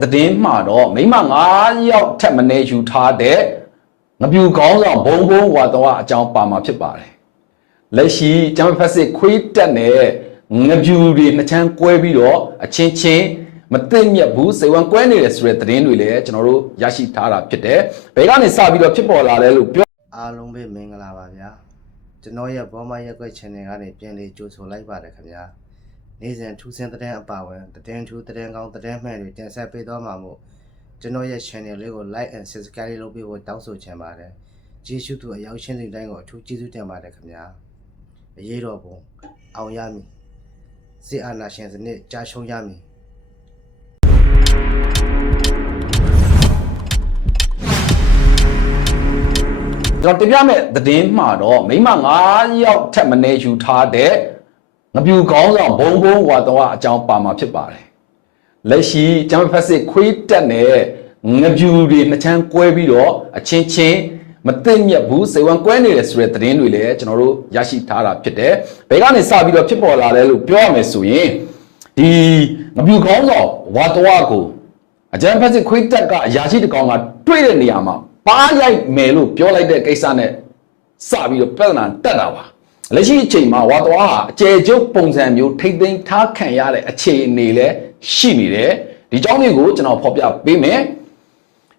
သတင်းမှာတော့မိမ9ယောက်ထက်မနေယူထားတဲ့ငပြူကောင်းဆောင်ဘုံဘုံဝါတော်အကြောင်းပါမှာဖြစ်ပါတယ်လက်ရှိဂျမ်ဖက်စစ်ခွေးတက်နဲ့ငပြူတွေနှစ်ချမ်းကွဲပြီးတော့အချင်းချင်းမသိမြတ်ဘူးစေဝံကွဲနေတယ်ဆိုတဲ့သတင်းတွေလည်းကျွန်တော်တို့ရရှိထားတာဖြစ်တယ်ဘယ်ကနေစပြီးတော့ဖြစ်ပေါ်လာလဲလို့ပြောအားလုံးပဲမင်္ဂလာပါဗျာကျွန်တော်ရဲ့ဘောမရက်ွက် channel ကနေပြန်လေးကြိုဆိုလိုက်ပါတယ်ခင်ဗျာ နေ့စဉ်ထူးဆန်းတဲ့အပါဝင်သတင်းထူးသတင်းကောင်းသတင်းမှန်တွေတင်ဆက်ပေးသွားမှာမို့ကျွန်တော်ရဲ့ channel လေးကို like and subscribe လုပ်ပေးဖို့တောင်းဆိုချင်ပါတယ်ကျေးဇူးသူအရောက်ရှင်းတဲ့တိုင်းကိုအထူးကျေးဇူးတင်ပါတယ်ခင်ဗျာအရေးတော်ပုံအောင်ရမည်စစ်အာဏာရှင်စနစ်ကြာရှုံးရမည်ကျွန်တော်တင်ပြမယ့်သတင်းမှာတော့မိမ9ယောက်ထက်မနေယူထားတဲ့ ငပြူကောင်းဆောင်ဘုံဘုံဝါတော်အကြောင်းပါမှာဖြစ်ပါတယ်လက်ရှိဂျမ်ဖက်စစ်ခွေးတက်နဲ့ငပြူတွေနှစ်ချမ်းကွဲပြီးတော့အချင်းချင်းမသိမြတ်ဘူးစေဝံကွဲနေတယ်ဆိုတဲ့သတင်းတွေလည်းကျွန်တော်တို့ရရှိထားတာဖြစ်တယ်ဘယ်ကနေစပြီးတော့ဖြစ်ပေါ်လာလဲလို့ပြောရမယ်ဆိုရင်ဒီငပြူကောင်းဆောင်ဝါတော်ကိုအဂျမ်ဖက်စစ်ခွေးတက်ကအရာရှိတကောင်ကတွေ့တဲ့နေရာမှာပါရိုက်မယ်လို့ပြောလိုက်တဲ့ကိစ္စနဲ့စပြီးတော့ပြဿနာတက်တာပါ လက်ရှိအချိန်မှာဝါတော်ဟာအကျယ်ကျုပ်ပုံစံမျိုးထိမ့်သိမ်းထားခံရတဲ့အခြေအနေလည်းရှိနေတယ်ဒီကြောင်းတွေကိုကျွန်တော်ဖော်ပြပေးမယ်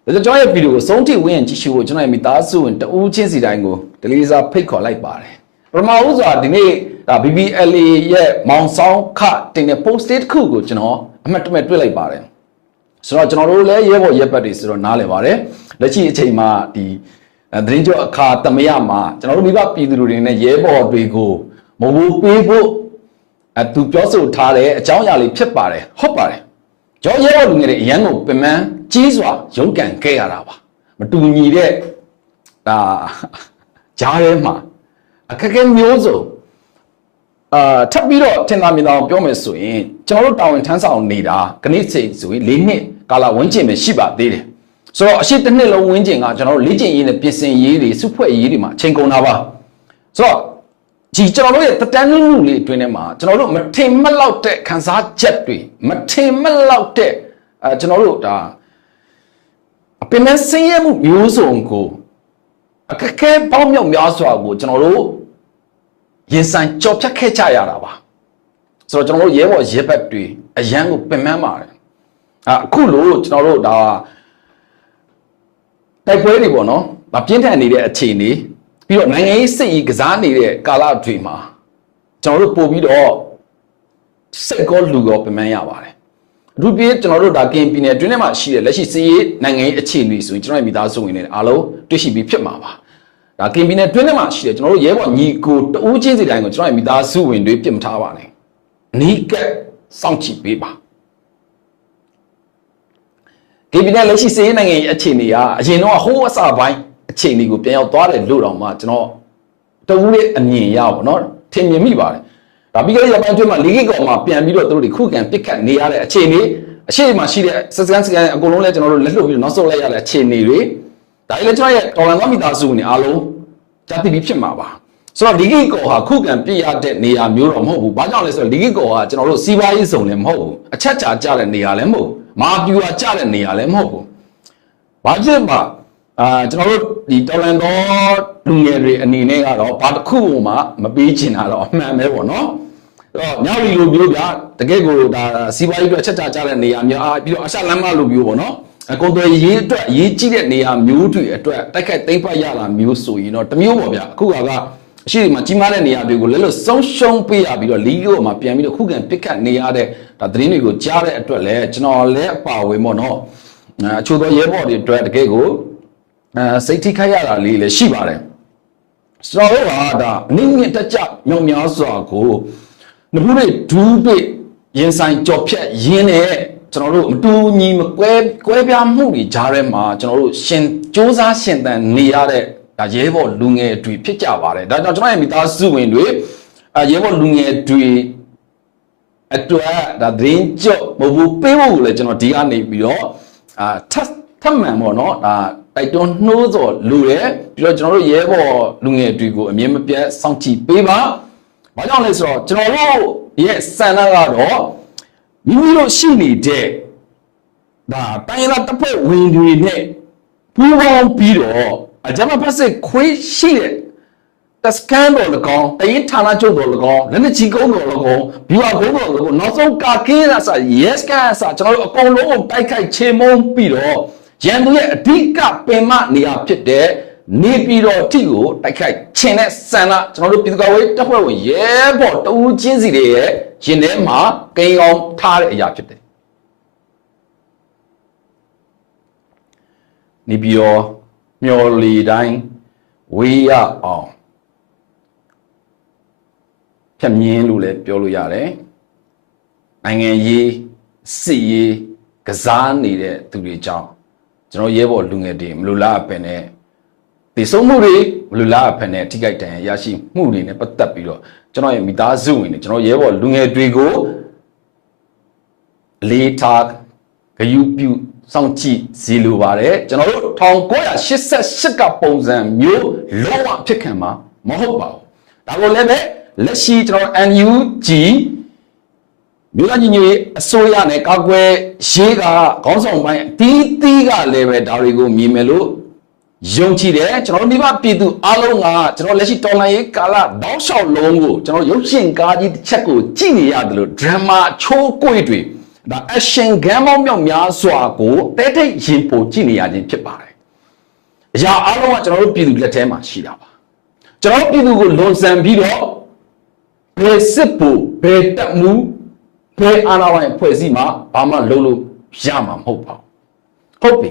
ဒါကြောင့်ကျွန်တော်ရဲ့ဗီဒီယိုကိုဆုံးထိဝင်ရင်ကြည့်ရှုဖို့ကျွန်တော်ရဲ့မိသားစုဝင်တဦးချင်းစီတိုင်းကိုဒလီစာဖိတ်ခေါ်လိုက်ပါတယ်ပထမဦးစွာဒီနေ့ဒါ BBLA ရဲ့မောင်ဆောင်ခတင်တဲ့ post it တစ်ခုကိုကျွန်တော်အမှတ်တမဲ့တွေ့လိုက်ပါတယ်ဆိုတော့ကျွန်တော်တို့လည်းရဲဘော်ရဲဘက်တွေဆိုတော့နားလည်ပါတယ်လက်ရှိအချိန်မှာဒီအဲ သတင်းကြောအခါတမယမှာကျွန်တော်တို့မိဘပြည်သူတွေနဲ့ရဲဘော်တွေကိုမဟုတ်ဘူးပေးဖို့အဲသူပြောဆိုထားတဲ့အကြောင်းအရာလေးဖြစ်ပါတယ်ဟုတ်ပါတယ်ကျွန်တော်ရဲဘော်လူငယ်တွေအရန်ကိုပင်ပန်းကြီးစွာရုန်းကန်ခဲ့ရတာပါမတူညီတဲ့ဒါဂျားထဲမှာအခက်အခဲမျိုးစုံအာထပ်ပြီးတော့ထင်သာမြင်သာအောင်ပြောမယ်ဆိုရင်ကျွန်တော်တို့တာဝန်ထမ်းဆောင်နေတာခဏချိန်ဆိုရင်၄နှစ်ကာလဝန်းကျင်ပဲရှိပါသေးတယ် ဆိုတော့အရှိတစ်နှစ်လုံးဝန်းကျင်ကကျွန်တော်တို့လေ့ကျင့်ရေးနဲ့ပြင်ဆင်ရေးတွေစုဖွဲ့ရေးတွေမှာအချိန်ကုန်တာပါဆိုတော့ဒီကျွန်တော်တို့ရဲ့တတန်းနုနုလေးအတွင်းထဲမှာကျွန်တော်တို့မထင်မလောက်တဲ့ခန်းစားချက်တွေမထင်မလောက်တဲ့အဲကျွန်တော်တို့ဒါအပင်မဆင်းရဲမှုမျိုးစုံကိုအခက်အခဲပေါင်းမြောက်များစွာကိုကျွန်တော်တို့ရင်ဆိုင်ကြော်ဖြတ်ခဲ့ကြရတာပါဆိုတော့ကျွန်တော်တို့ရဲဘော်ရဲဘက်တွေအရန်ကိုပင်ပန်းပါတယ်အာအခုလို့ကျွန်တော်တို့ဒါ တိုက်ပွဲတွေပေါ့နော်မပြင်းထန်နေတဲ့အခြေအနေပြီးတော့နိုင်ငံရေးစစ်ရေးကစားနေတဲ့ကာလတွေမှာကျွန်တော်တို့ပို့ပြီးတော့စိတ်ကောလူကောပင်ပန်းရပါတယ်အထူးပြေးကျွန်တော်တို့ဒါကင်ပြည်နယ်အတွင်းထဲမှာရှိတဲ့လက်ရှိစစ်ရေးနိုင်ငံရေးအခြေအနေဆိုရင်ကျွန်တော်ရဲ့မိသားစုဝင်တွေအားလုံးတွေ့ရှိပြီးဖြစ်မှာပါဒါကင်ပီနယ်တွင်းထဲမှာရှိတယ်ကျွန်တော်တို့ရဲဘော်ညီကိုတဦးချင်းစီတိုင်းကိုကျွန်တော်ရဲ့မိသားစုဝင်တွေပြစ်မထားပါနဲ့အနီးကပ်စောင့်ကြည့်ပေးပါ ကင်ပီနယ်လက်ရှိစေးနိုင်ငံရဲ့အခြေအနေကအရင်တော့ဟိုးအစပိုင်းအခြေအနေကိုပြန်ရောက်သွားတယ်လို့တော့မှကျွန်တော်တဦးရဲ့အမြင်ရပါတော့ထင်မြင်မိပါတယ်ဒါပြီးခဲ့တဲ့ရက်ပိုင်းအတွင်းမှာလေးကိကောင်မှာပြန်ပြီးတော့သူတို့တွေခုခံပစ်ခတ်နေရတဲ့အခြေအနေအရှိမရှိတဲ့စစကန်စကန်အကုန်လုံးလဲကျွန်တော်တို့လက်လွတ်ပြီးတော့နောက်ဆုတ်လိုက်ရတဲ့အခြေအနေတွေဒါလည်းကျွန်တော်ရဲ့တော်လန်သောမိသားစုဝင်တွေအားလုံးကြားသိပြီးဖြစ်မှာပါ ဆိုတော့လီဂီကောဟာခုခံပြရတဲ့နေရာမျိုးတော့မဟုတ်ဘူးဘာကြောင့်လဲဆိုတော့လီဂီကောဟာကျွန်တော်တို့စီးပွားရေးစုံလည်းမဟုတ်ဘူးအချက်ချာကြတဲ့နေရာလည်းမဟုတ်ဘူးမာပြူဟာကြတဲ့နေရာလည်းမဟုတ်ဘူးဘာဖြစ်မှာအာကျွန်တော်တို့ဒီတော်လန်သောလူငယ်တွေအနေနဲ့ကတော့ဘာတစ်ခုမှမပေးချင်တာတော့အမှန်ပဲပေါ့နော်အဲ့တော့ညောင်လီလိုမျိုးဗျာတကယ်ကိုဒါစီးပွားရေးအတွက်အချက်ချာကြတဲ့နေရာမျိုးအာပြီးတော့အရှလမ်းမလိုမျိုးပေါ့နော်အကုန်သွယ်ရေးအတွက်အရေးကြီးတဲ့နေရာမျိုးတွေအတွက်တိုက်ခိုက်သိမ်းပိုက်ရတာမျိုးဆိုရင်တော့တစ်မျိုးပေါ့ဗျာအခုက အရှိဒီမှာကြီးမားတဲ့နေရာတွေကိုလည်းလို့ဆုံးရှုံးပေးရပြီးတော့လီဂိုမှာပြန်ပြီးတော့ခုခံပစ်ခတ်နေရတဲ့ဒါသတင်းတွေကိုကြားတဲ့အတွက်လည်းကျွန်တော်လည်းအပါဝင်ပေါ့နော်အဲအချို့သောရဲဘော်တွေအတွက်တကယ်ကိုအဲစိတ်ထိခိုက်ရတာလေးလည်းရှိပါတယ်ဆိုတော့ဟာဒါအနည်းငယ်တက်ကြမြောင်များစွာကိုနဘူးတွေဒူးပိရင်ဆိုင်ကြော်ဖြတ်ရင်းနဲ့ကျွန်တော်တို့မတူညီမကွဲကွဲပြားမှုတွေကြားထဲမှာကျွန်တော်တို့ရှင်စ조사ရှင်တန်နေရတဲ့ ဒါရဲဘော်လူငယ်တွေဖြစ်ကြပါတယ်ဒါကြောင့်ကျွန်တော်ရဲ့မိသားစုဝင်တွေအဲရဲဘော်လူငယ်တွေအတွက်ဒါသတင်းကြော့မဟုတ်ဘူးပေးဖို့ကိုလည်းကျွန်တော်ဒီကနေပြီးတော့အာထပ်ထပ်မှန်ပေါ့နော်ဒါတိုက်တွန်းနှိုးစော်လူရဲပြီးတော့ကျွန်တော်တို့ရဲဘော်လူငယ်တွေကိုအမြင်မပြတ်စောင့်ကြည့်ပေးပါဘာကြောင့်လဲဆိုတော့ကျွန်တော်တို့ရဲ့စံနာကတော့မိမိတို့ရှိနေတဲ့ဒါတိုင်းလာတပ်ဖွဲ့ဝင်တွေနဲ့ပူးပေါင်းပြီးတော့ အကြမ်းဖက်စစ်ခွေးရှိတဲ့တစကန်တော်၎င်းတရင်ဌာနချုပ်တော်၎င်းလက်နက်ကြီးကုန်းတော်၎င်းဘီဝါကုန်းတော်၎င်းနောက်ဆုံးကာကင်းရစာ yes ကန်စာကျွန်တော်တို့အကုန်လုံးကိုတိုက်ခိုက်ချေမုန်းပြီးတော့ရန်သူရဲ့အဓိကပင်မနေရာဖြစ်တဲ့နေပြည်တော်ထိကိုတိုက်ခိုက်ခြင်းနဲ့ဆန္ဒကျွန်တော်တို့ပြည်သူ့ကာကွယ်ရေးတပ်ဖွဲ့ဝင်ရဲဘော်တဦးချင်းစီတွေရဲ့ရင်ထဲမှာကိန်းအောင်ထားတဲ့အရာဖြစ်တယ်နေပြီးတော့ မျော်လီတိုင်းဝေးရအောင်ဖြတ်မြင်းလို့လည်းပြောလို့ရတယ်နိုင်ငံရေးစစ်ရေးကစားနေတဲ့သူတွေကြောင့်ကျွန်တော်ရဲဘော်လူငယ်တွေမလူလားအပင်နဲ့တည်ဆုံးမှုတွေမလူလားအပင်နဲ့ထိခိုက်ဒဏ်ရာရရှိမှုတွေနဲ့ပတ်သက်ပြီးတော့ကျွန်တော်ရဲ့မိသားစုဝင်တွေကျွန်တော်ရဲဘော်လူငယ်တွေကိုအလေးထားဂယုပြု စောင့်ကြည့်စီလိုပါတယ်ကျွန်တော်တို့1988ကပုံစံမျိုးလုံးဝဖြစ်ခံမှာမဟုတ်ပါဘူးဒါကိုလည်းပဲလက်ရှိကျွန်တော် NUG မြို့သားညီညွတ်ရေးအစိုးရနဲ့ကာကွယ်ရေးကခေါင်းဆောင်ပိုင်းအတီးတီးကလည်းပဲဒါတွေကိုမြင်မယ်လို့ယုံကြည်တယ်ကျွန်တော်တို့မိဘပြည်သူအားလုံးကကျွန်တော်လက်ရှိတော်လှန်ရေးကာလတောက်လျှောက်လုံးကိုကျွန်တော်ရုပ်ရှင်ကားကြီးတစ်ချက်ကိုကြည့်နေရတယ်လို့ drama ချိုးကွေတွေ ဒါ action game ပေါင်းမြောက်များစွာကိုတဲတိတ်ရင်ပိုကြည့်နေရခြင်းဖြစ်ပါတယ်အရာအားလုံးကကျွန်တော်တို့ပြည်သူလက်ထဲမှာရှိတာပါကျွန်တော်တို့ပြည်သူကိုလွန်ဆန်ပြီးတော့ဘယ်စစ်ဖို့ဘယ်တက်မှုဘယ်အာဏာပိုင်ဖွဲ့စည်းမှာဘာမှလုပ်လို့ရမှာမဟုတ်ပါဘူးဟုတ်ပြီ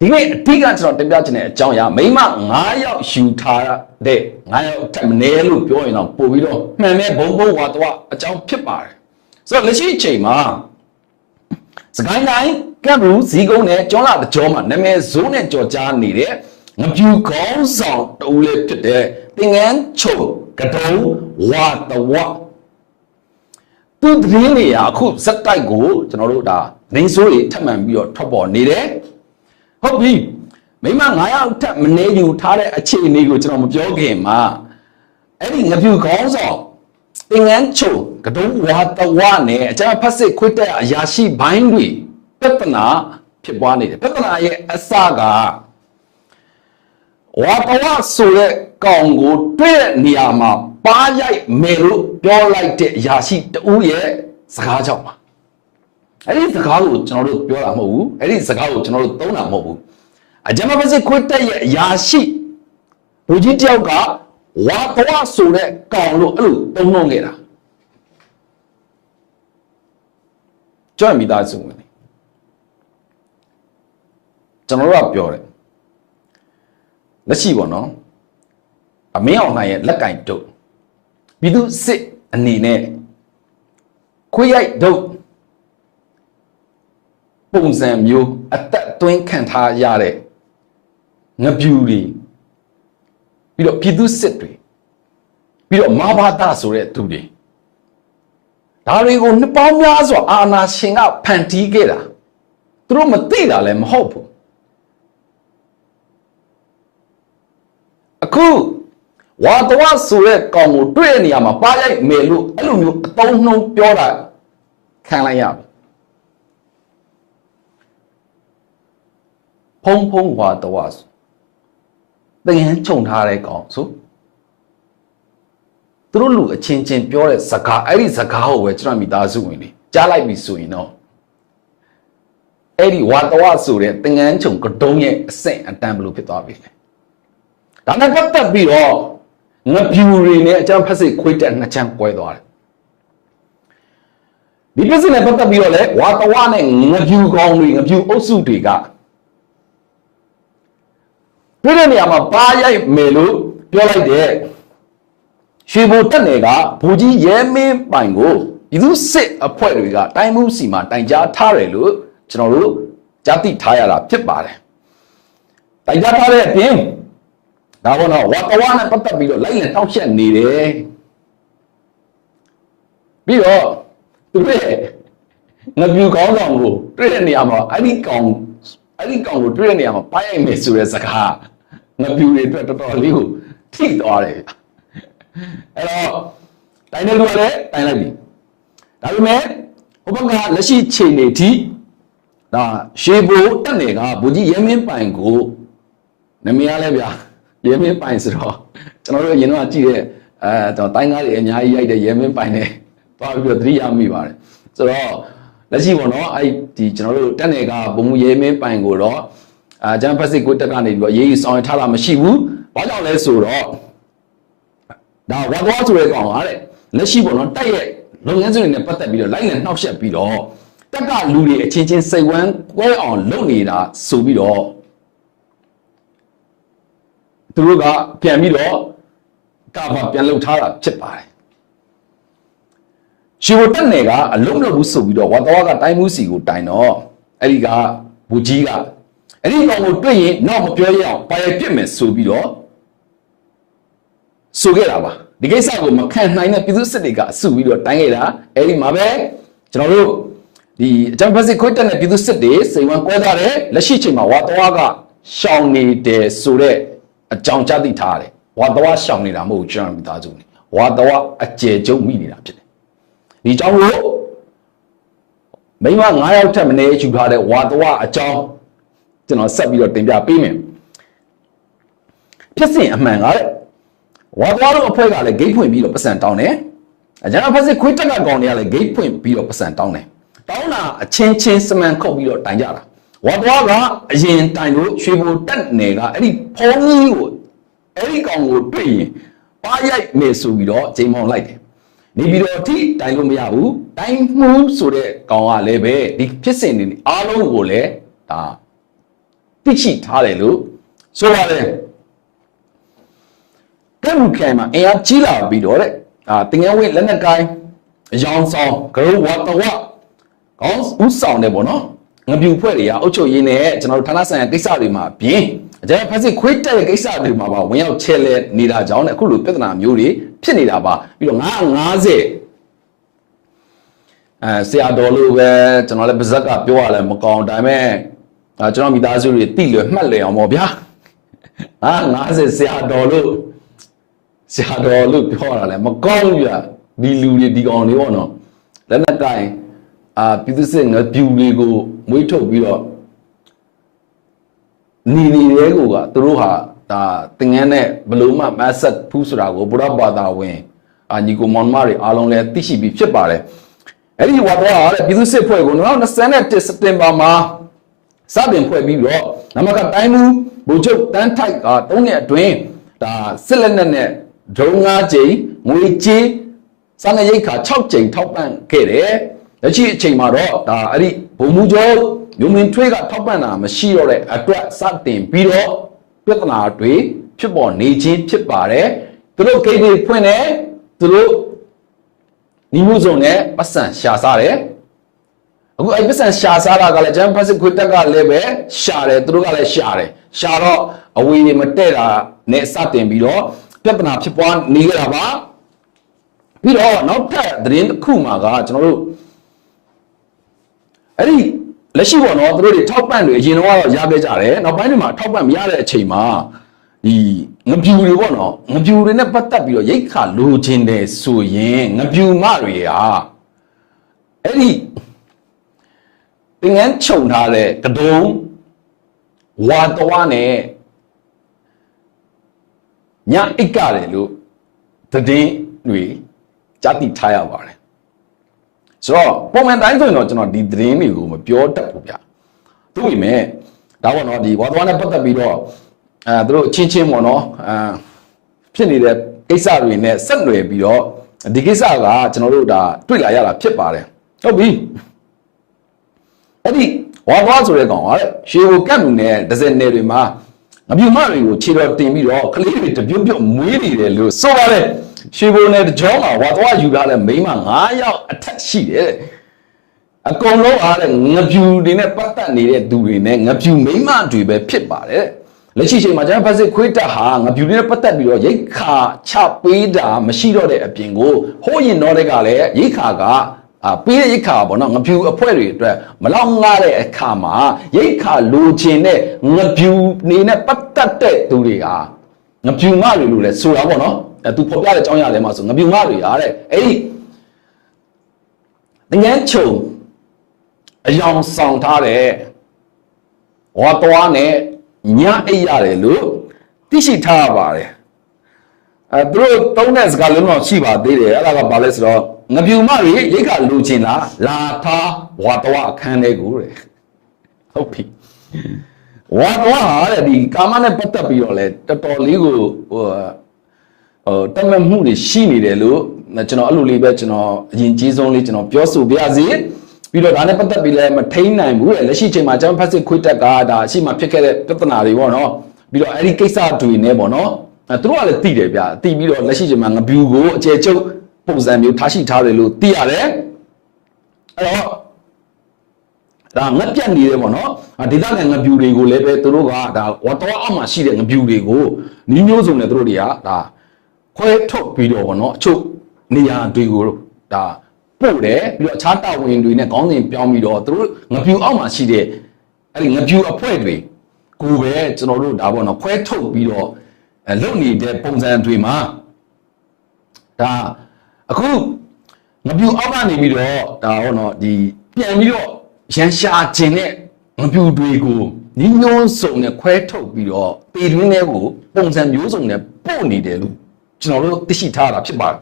ဒီနေ့အဓိကကျွန်တော်တင်ပြချင်တဲ့အကြောင်းအရာမိမ9ယောက်ယူထားတဲ့9ယောက်ထက်မနည်းလို့ပြောရင်တော့ပို့ပြီးတော့မှန်မဲ့ဘုံဘုံဝါတော့အကြောင်းဖြစ်ပါတယ် ဆိုတော့လက်ရှိအချိန်မှာစကိုင်းတိုင်းကပ်ဘူးဇီကုန်းနဲ့ကျောင်းလာတကြောမှာနာမည်ဇိုးနဲ့ကြော်ကြားနေတဲ့ငပြူကောင်းဆောင်တူလေးဖြစ်တဲ့တင်ငန်းချုံကတုံးဝါတဝသူသတင်းတွေอ่ะအခုစက်တိုက်ကိုကျွန်တော်တို့ဒါရင်းစိုးတွေထပ်မံပြီးတော့ထွက်ပေါ်နေတယ်ဟုတ်ပြီမိမ9ယောက်ထပ်မနေယူထားတဲ့အခြေအနေကိုကျွန်တော်မပြောခင်မှာအဲ့ဒီငပြူကောင်းဆောင်သင်္ကန်းချုံ ကတုံးဝါတဝနဲ့အကြမ်းဖက်စစ်ခွတ်တဲ့အရာရှိဘိုင်းတွေပြဿနာဖြစ်ပွားနေတယ်ပြဿနာရဲ့အစကဝါတဝဆိုတဲ့ကောင်ကိုတွေ့တဲ့နေရာမှာပါရိုက်မယ်လို့ပြောလိုက်တဲ့အရာရှိတူရဲ့စကားကြောင့်ပါအဲ့ဒီစကားကိုကျွန်တော်တို့ပြောတာမဟုတ်ဘူးအဲ့ဒီစကားကိုကျွန်တော်တို့သုံးတာမဟုတ်ဘူးအကြမ်းဖက်စစ်ခွတ်တဲ့ရဲ့အရာရှိလူကြီးတယောက်ကဝါတဝဆိုတဲ့ကောင်လို့အဲ့လိုသုံးလုံးခဲ့တာ ကြောက်မိသားစုဝင်တွေကျွန်တော်တို့ကပြောတယ်လက်ရှိပေါ့နော်အမင်းအောင်နိုင်ရဲ့လက်ကင်တုတ်ပြည်သူစစ်အနေနဲ့ခွေးရိုက်တုတ်ပုံစံမျိုးအသက်သွင်းခံထားရတဲ့ငပြူတွေပြီးတော့ပြည်သူစစ်တွေပြီးတော့မာဘာတာဆိုတဲ့သူတွေ ဒါတွေကိုနှစ်ပေါင်းများစွာအာနာရှင်ကဖန်တီးခဲ့တာသူတို့မသိတာလည်းမဟုတ်ဘူးအခုဝါတဝဆိုတဲ့ကောင်ကိုတွေ့တဲ့နေရာမှာပါရိုက်မယ်လို့အဲ့လိုမျိုးအတုံးနှုံးပြောတာခံလိုက်ရပြီဖုံဖုံဝါတဝဆိုတငန်းခြုံထားတဲ့ကောင်ဆိုသူ တို့လူအချင်းချင်းပြောတဲ့စကားအဲ့ဒီစကားကိုပဲကျွန်တော်မိသားစုဝင်နေကြားလိုက်ပြီဆိုရင်တော့အဲ့ဒီဝါတဝဆိုတဲ့တငန်းခြုံကတုံးရဲ့အဆင့်အတန်းဘယ်လိုဖြစ်သွားပြီလဲဒါနဲ့ပတ်သက်ပြီးတော့ငပြူတွေနဲ့အကျန်းဖက်စစ်ခွေးတက်နှစ်ချမ်းကွဲသွားတယ်ဒီပြစ်စနဲ့ပတ်သက်ပြီးတော့လေဝါတဝနဲ့ငပြူကောင်းတွေငပြူအုပ်စုတွေကတွေ့တဲ့နေရာမှာပါရိုက်မယ်လို့ပြောလိုက်တဲ့ ရွှေဘိုတက်နယ်ကဘူကြီးရဲမင်းပိုင်ကိုပြည်သူစစ်အဖွဲ့တွေကတိုင်းမှုစီမှာတိုင်ကြားထားတယ်လို့ကျွန်တော်တို့ကြားသိထားရတာဖြစ်ပါတယ်တိုင်ကြားထားတဲ့အပြင်ဒါဘောနော်ဝါကဝါနဲ့ပတ်သက်ပြီးတော့လိုက်လံတောက်ချက်နေတယ်ပြီးတော့သူရဲ့ငပြူကောင်းဆောင်ကိုတွေ့တဲ့နေရာမှာအဲ့ဒီကောင်အဲ့ဒီကောင်ကိုတွေ့တဲ့နေရာမှာပါရိုက်မယ်ဆိုတဲ့စကားငပြူတွေအတွက်တော်တော်လေးကိုထိသွားတယ် အဲ့တော့တိုင်းတဲ့လူကလည်းတိုင်းလိုက်ပြီဒါပေမဲ့ဟိုဘက်ကလက်ရှိချိန်နေထိဒါရှေဘိုတက်နေကဘူကြီးရဲမင်းပိုင်ကိုနမရလဲဗျာရဲမင်းပိုင်ဆိုတော့ကျွန်တော်တို့အရင်တော့ကြည့်တဲ့အဲတော့တိုင်းကားတွေအများကြီးရိုက်တဲ့ရဲမင်းပိုင်နဲ့သွားပြီးတော့သတိရမိပါတယ်ဆိုတော့လက်ရှိပေါ့နော်အဲ့ဒီကျွန်တော်တို့တက်နေကဘုံမူရဲမင်းပိုင်ကိုတော့အာဂျန်ဖက်စစ်ကိုတက်ကနေပြီးတော့ရေးယူဆောင်ရထားတာမရှိဘူးဘာကြောင့်လဲဆိုတော့ ဒါဝါသွားဆိုတဲ့ကောင်ကတဲ့လက်ရှိပေါ့နော်တက်ရဲ့လုပ်ငန်းစဉ်တွေနဲ့ပတ်သက်ပြီးတော့လိုက်လံနှောက်ယှက်ပြီးတော့တက်ကလူတွေအချင်းချင်းစိတ်ဝမ်းကွဲအောင်လုပ်နေတာဆိုပြီးတော့သူတို့ကပြန်ပြီးတော့ကာဗာပြန်လှုပ်ထားတာဖြစ်ပါတယ်ရှီဝတက်နယ်ကအလုံးမလုပ်ဘူးဆိုပြီးတော့ဝါတော်ကတိုင်းမှုစီကိုတိုင်တော့အဲ့ဒီကဘူကြီးကအဲ့ဒီကောင်ကိုတွေ့ရင်တော့မပြောရအောင်ပါရပြစ်မယ်ဆိုပြီးတော့ ဆိုခဲ့တာပါဒီကိစ္စကိုမခံနိုင်တဲ့ပြည်သူစစ်တွေကအစုပြီးတော့တိုင်းခဲ့တာအဲ့ဒီမှာပဲကျွန်တော်တို့ဒီအကြံဖက်စစ်ခွတ်တက်တဲ့ပြည်သူစစ်တွေစိန်ဝမ်းကွဲသွားတယ်လက်ရှိချိန်မှာဝါတော်ကရှောင်နေတယ်ဆိုတဲ့အကြောင်းကြားသိထားတယ်ဝါတော်ရှောင်နေတာမဟုတ်ဘူးကျွန်တော်မိသားစုနေဝါတော်အကျယ်ကျုံမိနေတာဖြစ်တယ်ဒီအကြောင်းကိုမိမ9ယောက်ထက်မနည်းယူထားတဲ့ဝါတော်အကြောင်းကျွန်တော်ဆက်ပြီးတော့တင်ပြပေးမယ်ဖြစ်စဉ်အမှန်ကတဲ့ ဝါတော်တို့အဖွဲ့ကလည်းဂိတ်ဖွင့်ပြီးတော့ပတ်စံတောင်းတယ်အကြမ်းဖက်စစ်ခွေးတက်ကကောင်တွေကလည်းဂိတ်ဖွင့်ပြီးတော့ပတ်စံတောင်းတယ်တောင်းတာအချင်းချင်းစမန်ခုတ်ပြီးတော့တိုင်ကြတာဝါတော်ကအရင်တိုင်လို့ရွှေဘိုတက်နယ်ကအဲ့ဒီဖုံးကြီးကိုအဲ့ဒီကောင်ကိုတွေ့ရင်ပါရိုက်မယ်ဆိုပြီးတော့ချိန်မောင်းလိုက်တယ်နေပြီးတော့အထိတိုင်လို့မရဘူးတိုင်မှုဆိုတဲ့ကောင်ကလည်းပဲဒီဖြစ်စဉ်တွေအားလုံးကိုလည်းဒါသိရှိထားတယ်လို့ဆိုပါတယ် ကဲမှုခံမှာအင်အားကြီးလာပြီးတော့တဲ့အာတင်ငယ်ဝင်းလက်နက်ကိုင်းအယောင်ဆောင်ဂရုဝါတဝကောင်းဥဆောင်တယ်ပေါ့နော်ငပြူဖွဲ့တွေကအုတ်ချုပ်ရင်းနဲ့ကျွန်တော်တို့ဌာနဆိုင်ရာကိစ္စတွေမှာပြင်းအကြမ်းဖက်စစ်ခွေးတက်တဲ့ကိစ္စတွေမှာပါဝင်ရောက်ချဲလဲနေတာကြောင့်နဲ့အခုလိုပြဿနာမျိုးတွေဖြစ်နေတာပါပြီးတော့950အဲဆရာတော်လို့ပဲကျွန်တော်လည်းပါဇက်ကပြောရလဲမကောင်းဒါပေမဲ့အဲကျွန်တော်မိသားစုတွေတိလွယ်မှတ်လည်အောင်ပေါ့ဗျာအာ90ဆရာတော်လို့ ဆရာတော်လို့ပြောရတာလဲမကောင်းဘူးဗျာဒီလူတွေဒီကောင်တွေပေါ့နော်လက်နက်ကင်အာပြည်သူစစ်ငပြူတွေကိုမွေးထုတ်ပြီးတော့နီနီရဲကိုကသူတို့ဟာဒါတင်ငန်းနဲ့ဘလို့မှမဆက်ဖူးဆိုတာကိုဘုရားဘာသာဝင်အာညီကိုမောင်မတွေအားလုံးလည်းသိရှိပြီးဖြစ်ပါတယ်အဲ့ဒီဝါတော့တဲ့ပြည်သူစစ်ဖွဲ့ကို2021စက်တင်ဘာမှာစတင်ဖွဲ့ပြီးတော့နမကတိုင်းမှုဘူချုပ်တန်းထိုက်က3နှစ်အတွင်းဒါစစ်လက်နက်နဲ့ ဒရုန်း5ကြိမ်ငွေကြေးစာနယ်ရိတ်ခါ6ကြိမ်ထောက်ပံ့ခဲ့တယ်လက်ရှိအချိန်မှာတော့ဒါအဲ့ဒီဘုံမူကျော်မျိုးမင်းထွေးကထောက်ပံ့တာမရှိတော့တဲ့အတွက်စတင်ပြီးတော့ပြဿနာတွေဖြစ်ပေါ်နေခြင်းဖြစ်ပါတယ်သူတို့ဂိတ်တွေဖွင့်တယ်သူတို့ညီမှုစုံနဲ့ပတ်စံရှာစားတယ်အခုအဲ့ပတ်စံရှာစားတာကလည်းဂျမ်ဖက်စစ်ခွတ်တက်ကလည်းပဲရှာတယ်သူတို့ကလည်းရှာတယ်ရှာတော့အဝေးမတဲ့တာနဲ့စတင်ပြီးတော့ ပြဿနာဖြစ်ပွားနေကြတာပါပြီးတော့နောက်ထပ်သတင်းတစ်ခုမှာကကျွန်တော်တို့အဲ့ဒီလက်ရှိပေါ့နော်သူတို့တွေထောက်ပံ့တွေအရင်တော့ကတော့ရခဲ့ကြတယ်နောက်ပိုင်းတွေမှာထောက်ပံ့မရတဲ့အချိန်မှာဒီငပြူတွေပေါ့နော်ငပြူတွေနဲ့ပတ်သက်ပြီးတော့ရိတ်ခါလိုချင်တယ်ဆိုရင်ငပြူမတွေဟာအဲ့ဒီပင်ငန်းခြုံထားတဲ့ကဒုံဝါတော်နဲ့ ညာအိတ်ကတယ်လို့သတင်းတွေကြားသိထားရပါတယ်ဆိုတော့ပုံမှန်တိုင်းဆိုရင်တော့ကျွန်တော်ဒီသတင်းတွေကိုမပြောတတ်ဘူးဗျာသို့ပေမဲ့ဒါပေါ့နော်ဒီဝါသွားနဲ့ပတ်သက်ပြီးတော့အဲသူတို့အချင်းချင်းပေါ့နော်အာဖြစ်နေတဲ့ကိစ္စတွေနဲ့ဆက်နွယ်ပြီးတော့ဒီကိစ္စကကျွန်တော်တို့ဒါတွေ့လာရတာဖြစ်ပါတယ်ဟုတ်ပြီအဲ့ဒီဝါသွားဆိုတဲ့ကောင်ကတဲ့ရှေကိုကတ်မှုနဲ့ဒဇယ်နယ်တွေမှာ ငပြူမတွေကိုခြေတော်တင်ပြီးတော့ကလေးတွေတပြုတ်ပြုတ်မွေးနေတယ်လို့ဆိုပါတယ်ရွှေဘုံနဲ့တကြောမှာဝါသွားယူလာတဲ့မိန်းမ9ယောက်အထက်ရှိတယ်တဲ့အကုန်လုံးအားတဲ့ငပြူတွေနဲ့ပတ်သက်နေတဲ့သူတွေနဲ့ငပြူမိန်းမတွေပဲဖြစ်ပါတယ်လက်ရှိချိန်မှာကျွန်တော်ဖက်စစ်ခွေးတက်ဟာငပြူတွေနဲ့ပတ်သက်ပြီးတော့ရိတ်ခါချပေးတာမရှိတော့တဲ့အပြင်ကိုဟိုးရင်တော့တဲ့ကလည်းရိတ်ခါက အာပေးတဲ့ရိတ်ခါပေါ့နော်ငပြူအဖွဲ့တွေအတွက်မလောက်ငားတဲ့အခါမှာရိတ်ခါလိုချင်တဲ့ငပြူနေနဲ့ပတ်သက်တဲ့သူတွေဟာငပြူမတွေလို့လဲဆိုတာပေါ့နော်အဲသူဖော်ပြတဲ့အကြောင်းအရာတွေမှာဆိုငပြူမတွေဟာတဲ့အဲ့ဒီတငန်းချုံအယောင်ဆောင်ထားတဲ့ဝါတော်နဲ့ညအိပ်ရတယ်လို့သိရှိထားရပါတယ်အဲသူတို့တုံးတဲ့စကားလုံးတော့ရှိပါသေးတယ်အဲ့ဒါကဘာလဲဆိုတော့ ငပြူမတွေရိတ်ကလူချင်းလားလာထားဝါတော်အခန်းလေးကိုတဲ့ဟုတ်ပြီဝါတော်ဟာတဲ့ဒီကာမနဲ့ပတ်သက်ပြီးတော့လဲတော်တော်လေးကိုဟိုဟိုတတ်မှတ်မှုတွေရှိနေတယ်လို့ကျွန်တော်အဲ့လိုလေးပဲကျွန်တော်အရင်ကြီးဆုံးလေးကျွန်တော်ပြောဆိုပြရစီပြီးတော့ဒါနဲ့ပတ်သက်ပြီးလည်းမထိန်နိုင်ဘူးတဲ့လက်ရှိချိန်မှာကျွန်တော်ဖက်စစ်ခွေးတက်ကဒါအရှိမဖြစ်ခဲ့တဲ့ပြဿနာတွေပေါ့နော်ပြီးတော့အဲ့ဒီကိစ္စတွေနဲ့ပေါ့နော်အဲသူတို့ကလည်းသိတယ်ဗျာသိပြီးတော့လက်ရှိချိန်မှာငပြူကိုအကျယ်ကျုပ် ပုံစံမျိုးထားရှိထားတယ်လို့သိရတယ်အဲ့တော့ဒါငက်ပြတ်နေတယ်ပေါ့နော်ဒေသခံငပြူတွေကိုလည်းပဲသူတို့ကဒါဝတ်တော်အောက်မှာရှိတဲ့ငပြူတွေကိုနီးမျိုးစုံနဲ့သူတို့တွေကဒါခွဲထုတ်ပြီးတော့ပေါ့နော်အချုပ်နေရာတွေကိုဒါပို့တယ်ပြီးတော့အခြားတာဝန်တွေနဲ့ခေါင်းစဉ်ပြောင်းပြီးတော့သူတို့ငပြူအောက်မှာရှိတဲ့အဲ့ဒီငပြူအဖွဲ့တွေကိုပဲကျွန်တော်တို့ဒါပေါ့နော်ခွဲထုတ်ပြီးတော့အဲလုပ်နေတဲ့ပုံစံတွေမှာဒါ အခုငပြူအောက်ကနေပြီးတော့ဒါဟောနော်ဒီပြန်ပြီးတော့ရန်ရှာခြင်းနဲ့ငပြူတွေကိုညီညွန်းစုံနဲ့ခွဲထုတ်ပြီးတော့ပေတွင်းတွေကိုပုံစံမျိုးစုံနဲ့ပို့နေတယ်လို့ကျွန်တော်တို့သိရှိထားတာဖြစ်ပါတယ်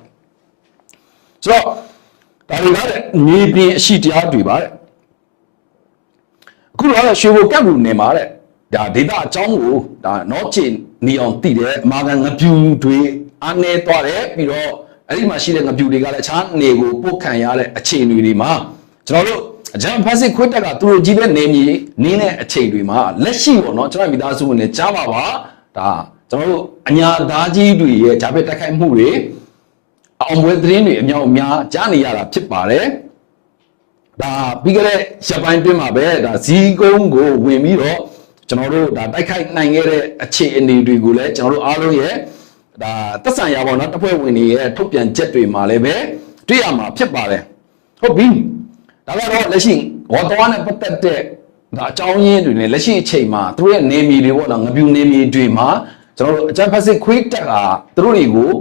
ဆိုတော့ဒါတွေကလည်းမြေပြင်အရှိတရားတွေပါတဲ့အခုတော့ရွှေဘိုကပ်လူနေမှာတဲ့ဒါဒေတာအကြောင်းကိုဒါနော်ချင်နေအောင်တည်တယ်အမာကန်ငပြူတွေအားနေသွားတယ်ပြီးတော့ အဲ့ဒီမှာရှိတဲ့ငပြူတွေကလည်းအခြားနေကိုပို့ခံရတဲ့အခြေအနေတွေမှာကျွန်တော်တို့အကြံဖက်စစ်ခွတ်တက်ကသူတို့ကြီးတဲ့နေမြေနင်းတဲ့အချိန်တွေမှာလက်ရှိပေါ့နော်ကျွန်တော်မိသားစုဝင်နဲ့ကြားပါပါဒါကျွန်တော်တို့အညာသားကြီးတွေရဲ့ဂျာပက်တက်ခိုက်မှုတွေအောင်ပွဲသတင်းတွေအများအများကြားနေရတာဖြစ်ပါတယ်ဒါပြီးကြတဲ့ရပ်ပိုင်းတွင်းမှာပဲဒါဇီးကုန်းကိုဝင်ပြီးတော့ကျွန်တော်တို့ဒါတိုက်ခိုက်နိုင်ခဲ့တဲ့အခြေအနေတွေကိုလည်းကျွန်တော်တို့အားလုံးရဲ့ ဒါသက်ဆိုင်ရာပေါ့နော်တပ်ဖွဲ့ဝင်တွေရဲ့ထုတ်ပြန်ချက်တွေမှာလည်းပဲတွေ့ရမှာဖြစ်ပါတယ်ဟုတ်ပြီဒါကတော့လက်ရှိဝါတော်နဲ့ပတ်သက်တဲ့ဒါအကြောင်းရင်းတွေနဲ့လက်ရှိအချိန်မှာသူတို့ရဲ့နေမီတွေပေါ့နော်ငပြူနေမီတွေမှာကျွန်တော်တို့အကြမ်းဖက်စစ်ခွေးတက်ကသူတို့တွေကို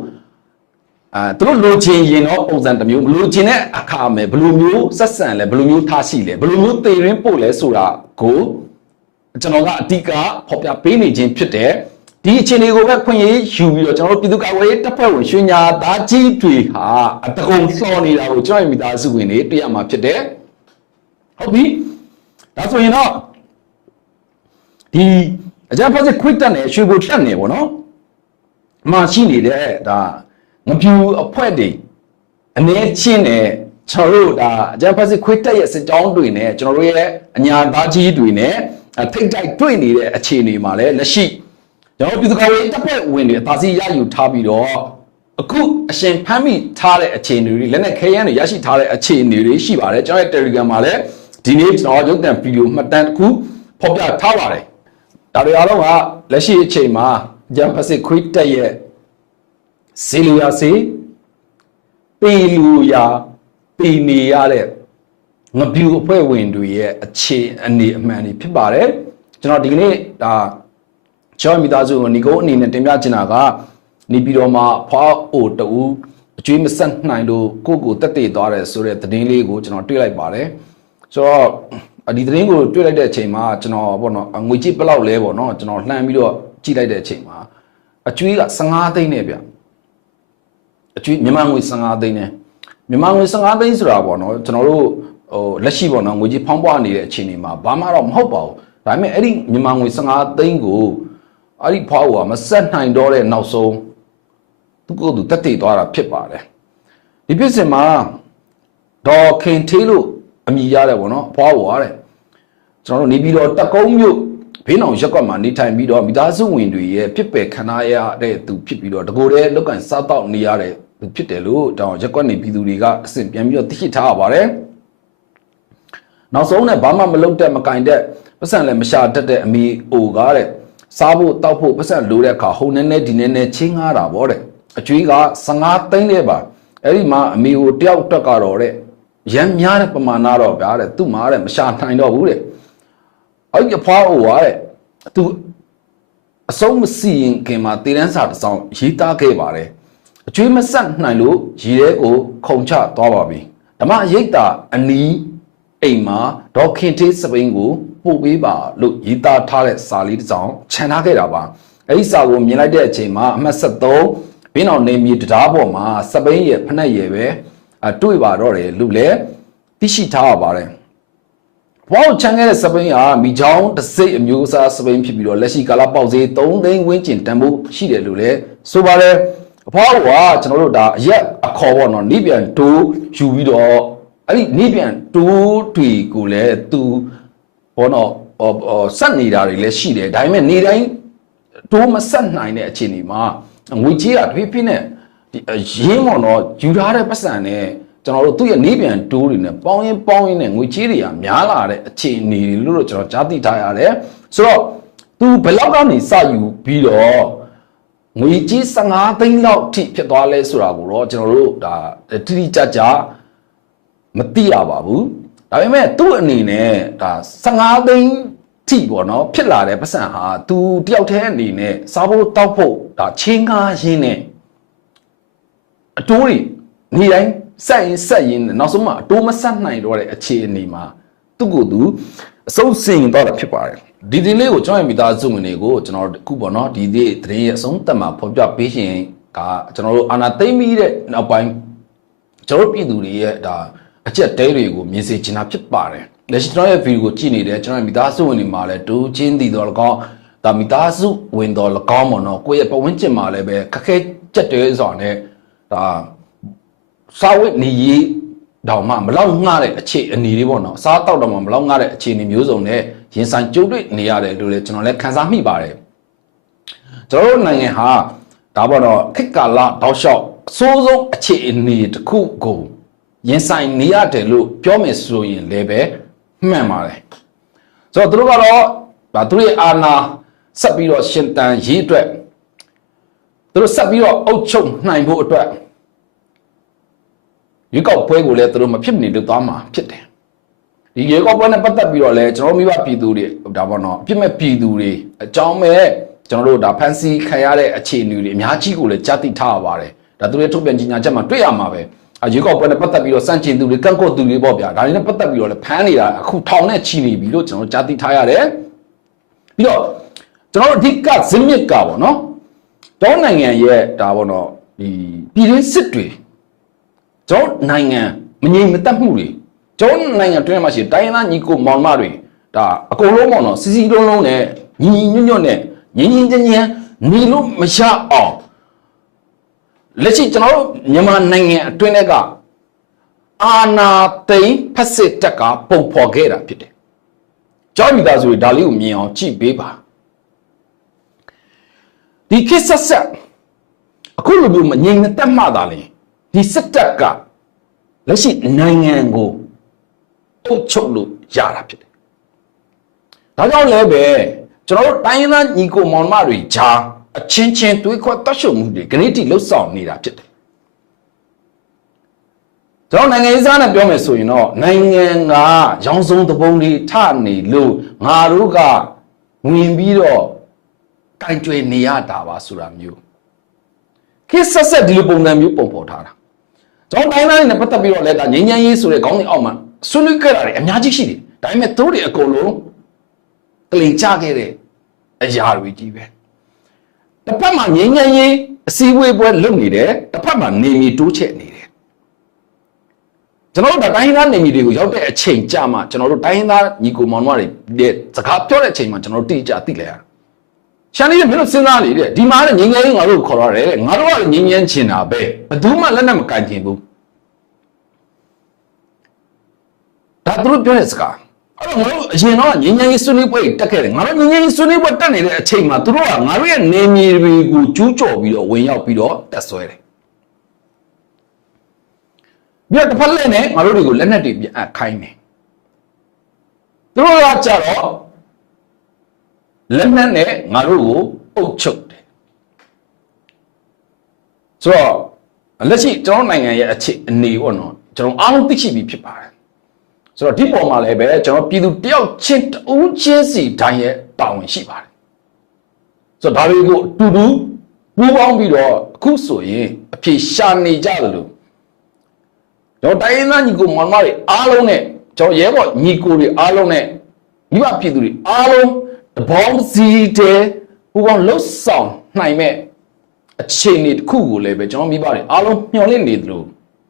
အာသူတို့လိုချင်ရင်တော့ပုံစံတစ်မျိုးမလိုချင်တဲ့အခါမယ်ဘယ်လိုမျိုးဆက်ဆံလဲဘယ်လိုမျိုးထားရှိလဲဘယ်လိုမျိုးသေရင်းပို့လဲဆိုတာကိုကျွန်တော်ကအတိကဖော်ပြပေးနေခြင်းဖြစ်တယ် ဒီအခြေအနေကိုပဲခွင့်ရယူပြီးတော့ကျွန်တော်တို့ပြည်သူ့ကာကွယ်ရေးတပ်ဖွဲ့ဝင်ရွှေညာသားကြီးတွေဟာအတကုံလှော်နေတာကိုကျွန်တော်ရဲ့မိသားစုဝင်တွေတွေ့ရမှာဖြစ်တယ်ဟုတ်ပြီဒါဆိုရင်တော့ဒီအကြမ်းဖက်စစ်ခွစ်တက်နဲ့ရွှေဘိုတက်နေပေါ့နော်အမှရှိနေတဲ့ဒါငပြူအဖွဲ့တွေအနေချင်းနဲ့ကျွန်တော်တို့ဒါအကြမ်းဖက်စစ်ခွစ်တက်ရဲ့စစ်ကြောင်းတွေနဲ့ကျွန်တော်တို့ရဲ့အညာသားကြီးတွေနဲ့ထိတ်တိုက်တွေ့နေတဲ့အခြေအနေမှာလည်းလက်ရှိ ကျွန်တော်ပြည်သူ့ကာကွယ်ရေးတပ်ဖွဲ့ဝင်တွေအသာစီရယူထားပြီးတော့အခုအရှင်ဖမ်းမိထားတဲ့အခြေအနေတွေလက်နက်ခဲယမ်းတွေရရှိထားတဲ့အခြေအနေတွေရှိပါတယ်ကျွန်တော်ရဲ့ Telegram မှာလည်းဒီနေ့ကျွန်တော်ရုပ်သံဗီဒီယိုမှတ်တမ်းတစ်ခုဖော်ပြထားပါတယ်ဒါတွေအားလုံးကလက်ရှိအချိန်မှာဂျမ်ပစစ်ခွိတက်ရဲ့စီလူယာစီပီလူယာပီနေရတဲ့ငပြူအဖွဲ့ဝင်တွေရဲ့အခြေအနေအမှန်တွေဖြစ်ပါတယ်ကျွန်တော်ဒီကနေ့ဒါ ကျောင်းမိသားစုကိုညီကုန်းအနေနဲ့တင်ပြချင်တာကနေပြီးတော့မှဖွားအိုတူအကျွေးမဆက်နိုင်လို့ကိုယ့်ကိုတက်တည်သွားတယ်ဆိုတဲ့သတင်းလေးကိုကျွန်တော်တွေ့လိုက်ပါတယ်ဆိုတော့ဒီသတင်းကိုတွေ့လိုက်တဲ့အချိန်မှာကျွန်တော်ပေါ့နော်ငွေကြည့်ဘယ်လောက်လဲပေါ့နော်ကျွန်တော်လှမ်းပြီးတော့ကြည့်လိုက်တဲ့အချိန်မှာအကျွေးက15သိန်းနဲ့ဗျအကျွေးမြန်မာငွေ15သိန်းနဲ့မြန်မာငွေ15သိန်းဆိုတာပေါ့နော်ကျွန်တော်တို့ဟိုလက်ရှိပေါ့နော်ငွေကြီးဖောင်းပွားနေတဲ့အခြေအနေမှာဘာမှတော့မဟုတ်ပါဘူးဒါပေမဲ့အဲ့ဒီမြန်မာငွေ15သိန်းကို အဲ့ဒီဖွားဟိုကမဆက်နိုင်တော့တဲ့နောက်ဆုံးသူကိုယ်သူတက်တည်သွားတာဖြစ်ပါတယ်ဒီဖြစ်စဉ်မှာဒေါ်ခင်သေးလို့အမိရတယ်ပေါ့နော်ဖွားဟိုရတယ်ကျွန်တော်တို့နေပြီးတော့တက်ကုန်းမြို့ဘေးနောင်ရက်ကွက်မှာနေထိုင်ပြီးတော့မိသားစုဝင်တွေရဲ့ဖြစ်ပယ်ခံရတဲ့သူဖြစ်ပြီးတော့တကိုယ်တည်းလောက်ကန်စားတော့နေရတဲ့သူဖြစ်တယ်လို့တောင်ရက်ကွက်နေပြည်သူတွေကအစဉ်ပြန်ပြီးတော့သိရှိထားရပါတယ်နောက်ဆုံးနဲ့ဘာမှမလုပ်တဲ့မကင်တဲ့ပတ်စံလည်းမရှာတတ်တဲ့အမိအိုကားတဲ့ စားဖို့တောက်ဖို့ပတ်စံလိုတဲ့အခါဟုန်နေနေဒီနေနေချင်းငားတာဗောတဲ့အကျွေးက15သိန်းတဲ့ပါအဲ့ဒီမှာအမိကိုတယောက်တက်ကတော့တဲ့ရမ်းများတဲ့ပမာဏတော့ဗျာတဲ့သူ့မှာတဲ့မရှာနိုင်တော့ဘူးတဲ့အဲ့ဒီအဖွားအိုကတဲ့သူအဆုံးမစီရင်ခင်မှာတည်တန်းစာတစ်စောင်ရေးသားခဲ့ပါတယ်အကျွေးမဆက်နိုင်လို့ရည်ရဲကိုခုံချသွားပါပြီဓမ္မရိတ်တာအနီး အိမ်မှာဒေါခင်တေးစပိန်ကိုပို့ပေးပါလို့ရေးသားထားတဲ့စာလေးတစ်စောင်ခြံထားခဲ့တာပါအဲ့ဒီစာကိုမြင်လိုက်တဲ့အချိန်မှာအမှတ်73ဘင်းအောင်နေမြေတရားပေါ်မှာစပိန်ရဲ့ဖက်နှက်ရဲ့ပဲအတွေ့ပါတော့တယ်လို့လည်းသိရှိထားရပါတယ်ဘောက်ချန်ခဲ့တဲ့စပိန်ဟာမိချောင်းတစ်စိတ်အမျိုးအစားစပိန်ဖြစ်ပြီးတော့လက်ရှိကာလပေါက်ဈေး3သိန်းဝန်းကျင်တန်ဖိုးရှိတယ်လို့လည်းဆိုပါတယ်အဖွားကကျွန်တော်တို့ဒါအရက်အခေါ်ပေါ့နော်နိပြန်တိုးယူပြီးတော့ အဲ့ဒီနိပြန်တိုးတွေကိုလည်းသူဘောနော်ဟောဟောဆက်နေတာတွေလည်းရှိတယ်ဒါပေမဲ့နေတိုင်းတိုးမဆက်နိုင်တဲ့အခြေအနေမှာငွေကြေးကတဖြည်းဖြည်းနဲ့ဒီအရင်းပေါ့နော်ယူထားတဲ့ပတ်စံနဲ့ကျွန်တော်တို့သူ့ရဲ့နေပြန်တိုးတွေနဲ့ပေါင်းရင်ပေါင်းရင်နဲ့ငွေကြေးတွေကများလာတဲ့အခြေအနေတွေလို့တော့ကျွန်တော်ကြားသိထားရတယ်ဆိုတော့သူဘယ်လောက်ကနေစယူပြီးတော့ငွေကြေး15သိန်းလောက်ထိဖြစ်သွားလဲဆိုတာကိုတော့ကျွန်တော်တို့ဒါတိတိကျကျ မသိရပါဘူးဒါပေမဲ့သူ့အနေနဲ့ဒါ15သိန်းထိပေါ့နော်ဖြစ်လာတဲ့ပတ်စံဟာသူတယောက်တည်းအနေနဲ့စားဖို့တောက်ဖို့ဒါချင်းကားရင်းနဲ့အတိုးတွေနေတိုင်းဆက်ရင်ဆက်ရင်နဲ့နောက်ဆုံးမှအတိုးမဆက်နိုင်တော့တဲ့အခြေအနေမှာသူ့ကိုယ်သူအဆုံးစင်တော့တာဖြစ်ပါတယ်ဒီဒီလေးကိုကျွန်တော်ရဲ့မိသားစုဝင်တွေကိုကျွန်တော်အခုပေါ့နော်ဒီဒီသတင်းရဲ့အဆုံးသတ်မှာဖော်ပြပေးရှင်ကကျွန်တော်တို့အာနာသိမ့်ပြီးတဲ့နောက်ပိုင်းကျွန်တော်တို့ပြည်သူတွေရဲ့ဒါ အချက်တဲတွေကိုမြင်စေချင်တာဖြစ်ပါတယ်လက်ရှိကျွန်တော်ရဲ့ဗီဒီယိုကိုကြည့်နေတယ်ကျွန်တော်ရဲ့မိသားစုဝင်တွေမှာလည်းတူးချင်းတည်တော်လကောင်းဒါမိသားစုဝင်တော်လကောင်းပေါ့နော်ကိုယ့်ရဲ့ပတ်ဝန်းကျင်မှာလည်းပဲခက်ခဲကြက်တဲစွာနဲ့ဒါစာဝတ်နေရေးတောင်မှမလောက်ငှတဲ့အခြေအနေတွေပေါ့နော်အစားတောက်တော့မှမလောက်ငှတဲ့အခြေအနေမျိုးစုံနဲ့ရင်ဆိုင်ကြုံတွေ့နေရတယ်လို့လည်းကျွန်တော်လည်းခန်းစားမိပါတယ်ကျွန်တော်တို့နိုင်ငံဟာဒါပေါ့နော်ခေတ်ကာလတောက်လျှောက်အဆိုးဆုံးအခြေအနေတစ်ခုကို ရင်ဆိုင်နေရတယ်လို့ပြောမယ်ဆိုရင်လည်းပဲမှန်ပါတယ်ဆိုတော့သူတို့ကတော့ဒါသူတို့ရဲ့အာဏာဆက်ပြီးတော့ရှင်တန်ရေးအတွက်သူတို့ဆက်ပြီးတော့အုပ်ချုပ်နိုင်ဖို့အတွက်ရွေးကောက်ပွဲကိုလည်းသူတို့မဖြစ်နေလို့သွားမှာဖြစ်တယ်ဒီရွေးကောက်ပွဲနဲ့ပတ်သက်ပြီးတော့လည်းကျွန်တော်တို့မိဘပြည်သူတွေဒါပေါ့နော်အပြစ်မဲ့ပြည်သူတွေအကြောင်းမဲ့ကျွန်တော်တို့ဒါဖန်စီခံရတဲ့အခြေအနေတွေအများကြီးကိုလည်းကြားသိထားရပါတယ်ဒါသူတို့ရဲ့ထုတ်ပြန်ကြေညာချက်မှာတွေ့ရမှာပဲအ ရွေးကောက်ပွဲနဲ့ပတ်သက်ပြီးတော့စန့်ကျင်သူတွေကန့်ကွက်သူတွေပေါ့ဗျာဒါတွေနဲ့ပတ်သက်ပြီးတော့လည်းဖမ်းနေတာအခုထောင်နဲ့ချီနေပြီလို့ကျွန်တော်ကြားသိထားရတယ်ပြီးတော့ကျွန်တော်တို့အဓိကဇင်းမြစ်ကပေါ့နော်တောနိုင်ငံရဲ့ဒါပေါ့နော်ဒီပြည်ရင်းစစ်တွေကျွန်တော်နိုင်ငံမငြိမ်မသက်မှုတွေကျွန်တော်နိုင်ငံတွင်းမှာရှိတိုင်းရင်းသားညီကိုမောင်မတွေဒါအကုန်လုံးပေါ့နော်စီစီလုံးလုံးနဲ့ညီညီညွတ်ညွတ်နဲ့ငင်းငင်းချင်းချင်းညီလို့မရအောင် လက်ရှိကျွန်တော်တို့မြန်မာနိုင်ငံအတွင်းကအာနာသိန်းဖက်စစ်တက်ကပုံဖော်ခဲ့တာဖြစ်တယ်။ကြောက်မိသားစုတွေဒါလေးကိုမြင်အောင်ကြည့်ပေးပါ။ဒီခေတ်ဆက်ဆက်အခုလိုမျိုးမငြိမ်သက်မှသာလေဒီစစ်တပ်ကလက်ရှိနိုင်ငံကိုထုတ်ချုပ်လို့ရတာဖြစ်တယ်။ဒါကြောင့်လည်းပဲကျွန်တော်တို့တိုင်းရင်းသားညီကိုမောင်မတွေဂျာ အချင်းချင်းတွေးခွက်တတ်ရှုံမှုတွေဂရိတိလှုပ်ဆောင်နေတာဖြစ်တယ်။ကျွန်တော်နိုင်ငံရေးစားနဲ့ပြောမယ်ဆိုရင်တော့နိုင်ငံကရောင်စုံတပုံတွေထနေလို့ငါတို့ကဝင်ပြီးတော့တိုင်တွယ်နေရတာပါဆိုတာမျိုးခေတ်ဆက်ဆက်ဒီလိုပုံစံမျိုးပုံပေါ်ထားတာကျွန်တော်တိုင်းသားတွေနဲ့ပတ်သက်ပြီးတော့လည်းဒါငញ្ញမ်းရေးဆိုတဲ့ခေါင်းစဉ်အောက်မှာဆွေးနွေးခဲ့တာတွေအများကြီးရှိတယ်ဒါပေမဲ့သူတို့တွေအကုန်လုံးကလိန်ချခဲ့တဲ့အရာတွေကြီးပဲ တစ်ဖက်မှာငြိမ်းချမ်းရေးအစည်းအဝေးပွဲလုပ်နေတယ်တစ်ဖက်မှာနေမီတိုးချဲ့နေတယ်ကျွန်တော်တို့တိုင်းရင်းသားနေမီတွေကိုရောက်တဲ့အချိန်ကြာမှကျွန်တော်တို့တိုင်းရင်းသားညီကိုမောင်နှမတွေစကားပြောတဲ့အချိန်မှာကျွန်တော်တို့တိကျသိလဲရရှမ်းလေးကမင်းတို့စဉ်းစားလေတဲ့ဒီမှာကငြိမ်းချမ်းရေးငါတို့ခေါ်ရတယ်ငါတို့ကငြိမ်းချမ်းချင်တာပဲဘယ်သူမှလက်နဲ့မကန်ချင်ဘူးဒါသူတို့ပြောတဲ့စကား အဲ့တော့ငါတို့အရင်တော့ငင်းငင်းကြီးဆွနေပွဲတက်ခဲ့တယ်ငါတို့ငင်းငင်းကြီးဆွနေပွဲတက်နေတဲ့အချိန်မှာသူတို့ကငါတို့ရဲ့နေမြေတွေကိုကျူးကျော်ပြီးတော့ဝင်ရောက်ပြီးတော့တက်ဆွဲတယ်ပြီးတော့တစ်ဖက်လက်နဲ့ငါတို့တွေကိုလက်နက်တွေပြန်ခိုင်းတယ်သူတို့ကကြတော့လက်နက်နဲ့ငါတို့ကိုအုပ်ချုပ်တယ်ဆိုတော့လက်ရှိကျွန်တော်နိုင်ငံရဲ့အခြေအနေပေါ့နော်ကျွန်တော်အားလုံးသိရှိပြီးဖြစ်ပါတယ် ဆိုတော့ဒီပေါ်မှာလည်းပဲကျွန်တော်ပြည်သူတယောက်ချင်းတူးချင်းစီတိုင်းရဲ့တာဝန်ရှိပါတယ်ဆိုတော့ဒါတွေကိုအတူတူပူးပေါင်းပြီးတော့အခုဆိုရင်အဖြေရှာနေကြတယ်လို့ကျွန်တော်တိုင်းရင်းသားညီကိုမောင်မတွေအားလုံးနဲ့ကျွန်တော်ရဲဘော်ညီကိုတွေအားလုံးနဲ့မိဘပြည်သူတွေအားလုံးတပေါင်းစီတဲ့ပူပေါင်းလှုပ်ဆောင်နိုင်မဲ့အခြေအနေတစ်ခုကိုလည်းပဲကျွန်တော်မိဘတွေအားလုံးမျှော်လင့်နေသလို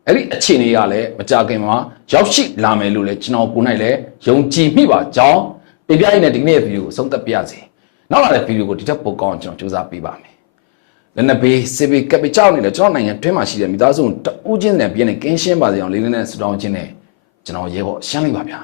အဲ့ဒီအခြေအနေကလည်းမကြခင်မှာရောက်ရှိလာမယ်လို့လည်းကျွန်တော်ကိုယ်နိုင်လည်းယုံကြည်မိပါကြောင်းတင်ပြရတဲ့ဒီကနေ့ဗီဒီယိုကိုဆုံးသက်ပြရစီနောက်လာတဲ့ဗီဒီယိုကိုဒီထက်ပိုကောင်းအောင်ကျွန်တော်စူးစမ်းပေးပါမယ်လည်းနှစ်ဘေးစေဘေးကပ်ပြီးကြောက်နေတယ်ကျွန်တော်နိုင်ငံတွင်းမှာရှိတဲ့မိသားစုတဦးချင်းနဲ့ပြင်းနေကင်းရှင်းပါစေအောင်လေးလေးနဲ့ဆုတောင်းခြင်းနဲ့ကျွန်တော်ရဲဘော်ရှင်းလိုက်ပါဗျာ